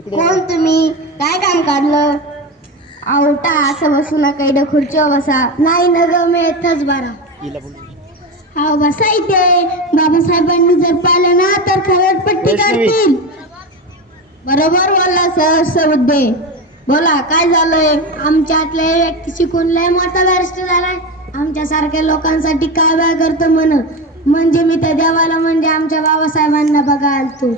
कोण तुम्ही? काय काम काढलं? आवटा असं बसू नका, इकडे खुर्चीवर बसा. नाही न ग, मी येतच बारा. हा बसा इथे. बाबासाहेबांनी जर पाहिलं ना तर खरंच पट्टी काढतील. बरोबर बोलला सहस्र बुद्धे. बोला काय झालंय? आमच्यातल्या व्यक्ती शिकून लय मोठा बॅरिस्टर झालाय. आमच्यासारख्या लोकांसाठी काय वेळ करतो म्हणजे मी त्या देवाला म्हणजे आमच्या बाबासाहेबांना बघा आलतो.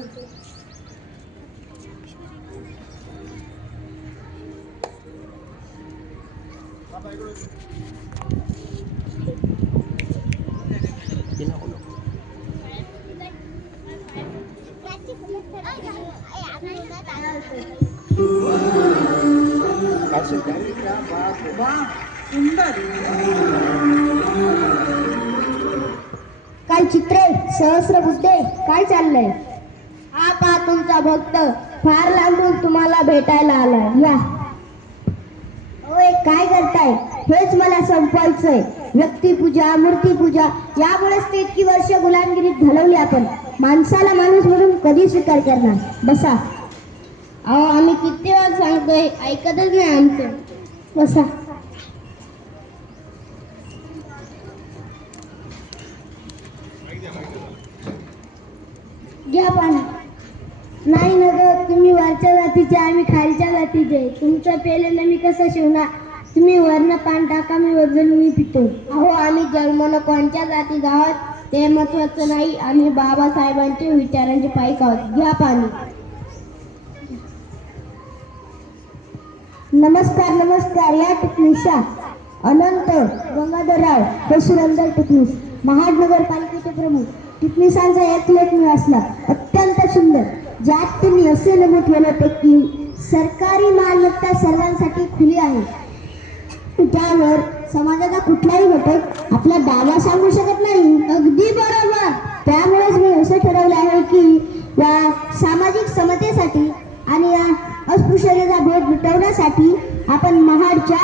काय चित्रे सहस्र बुद्धे, काय चाललंय? हा पा तुमचा भक्त फार लांबून तुम्हाला भेटायला आलाय. या होय, काय करताय? हेच मला संपवायचंय. व्यक्तिपूजा, मूर्तीपूजा यामुळेच ते इतकी वर्ष गुलामगिरीत घालवली आपण. माणसाला माणूस म्हणून कधी स्वीकार करणार? बसा. अहो आम्ही किती वेळ सांगतोय, ऐकतच नाही आमचं. बसा. घ्या पाणी. नाही न ग, तुम्ही वरच्या जातीचे, आम्ही खालच्या जातीचे. तुमचं पेलेलं मी कसं शिवणार? तुम्ही वरनं पान टाका, मी वरनं मी पितो. अहो आम्ही जन्मनं कोणत्या जाती आहोत ते महत्वाचं नाही, आम्ही बाबासाहेबांचे विचारांचे पाईक आहोत. घ्या पाणी. नमस्कार नमस्कार. या टिपणीशा अनंत गंगाधरराव बसुरंदर टिपणीस, महाड नगरपालिकेचे प्रमुख. टिपणीसांचा एक लेख मी वाचला, अत्यंत सुंदर, ज्यात त्यांनी असे नमूद केले होते की सरकारी मालमत्ता सर्वांसाठी खुली आहे. त्यावर समाजाचा कुठलाही घटक आपला दावा सांगू शकत नाही. अगदी बरोबर. त्यामुळेच मी असं ठरवलं आहे की या सामाजिक समतेसाठी आणि या अस्पृश्यतेचा भेद मिटवण्यासाठी आपण महाडच्या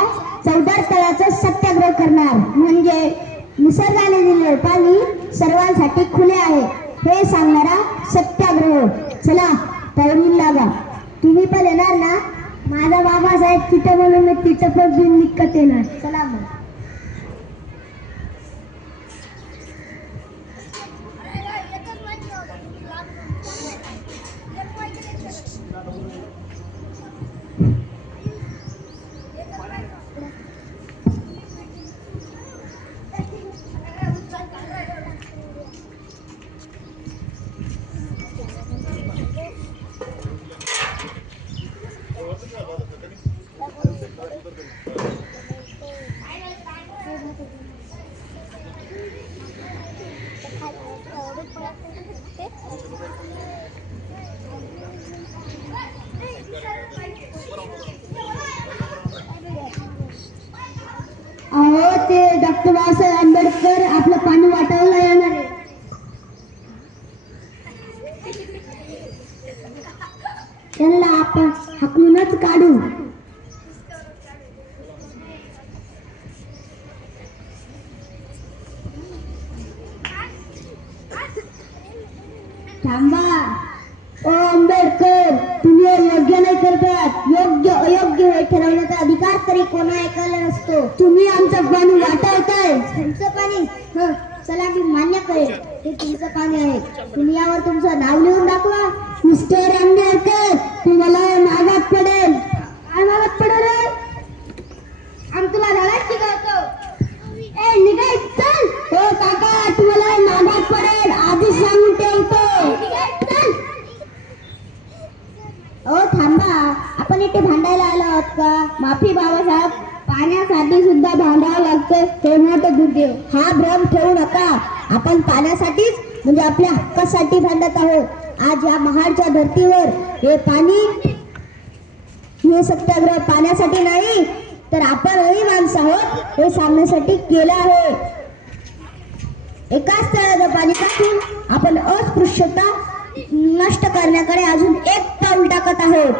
14 तळाचं सत्याग्रह करणार. म्हणजे निसर्गाने दिलेले पाणी सर्वांसाठी खुले आहे हे सांगणारा सत्याग्रह. चला तयारी लागा. तुम्ही पण येणार ना? माझा बाबासाहेब तिथं म्हणून मी तिथं पण बिननिक्कत येणार. चला मग. अहो ते डॉक्टर बाबासाहेब आंबेडकर आपलं पाणी वाटायला येणार आहे. त्यांना आपण हाकलूनच काढू. थांबा. ओ आंबेडकर, तुम्ही योग्य नाही करतात. योग्य अयोग्य हे ठरवण्याचा अधिकार तरी कोणा एकाला नसतो. तुम्ही आमचं पाणी वाटवताय. तुमचं पाणी? चला मी मान्य करेन, हे तुमचं पाणी आहे. तुम्ही यावर तुमचं नाव लिहून दाखवा. मिस्टर आंबेडकर, तुम्हाला मागात पडेल. काय मागात पडेल? आम्ही तुला धडाच शिकवतो. ए निघाय चल. हो काका, तुम्हाला मागात पडेल, आधीच सांगून ठेवतो. ओ थांबा, आपण इथे भांडायला आलो आहोत का? माफी बाबासाहेब, पाण्यासाठी सुद्धा भांडावं लागतं, तेव्हा तो दुर्दैव. हा भ्रम ठेवू नका. आपण पाण्यासाठीच म्हणजे आपल्या हक्कासाठी भांडत आहोत. आज या महाडच्या धर्तीवर हे पाणी, हे सत्याग्रह पाण्यासाठी नाही तर आपणही माणसं आहोत हे सांगण्यासाठी केलं आहे. एकाच तळ्याचं पाणी टाकून आपण अस्पृश्यता नष्ट करण्याकडे अजून एक पाऊल टाकत आहोत.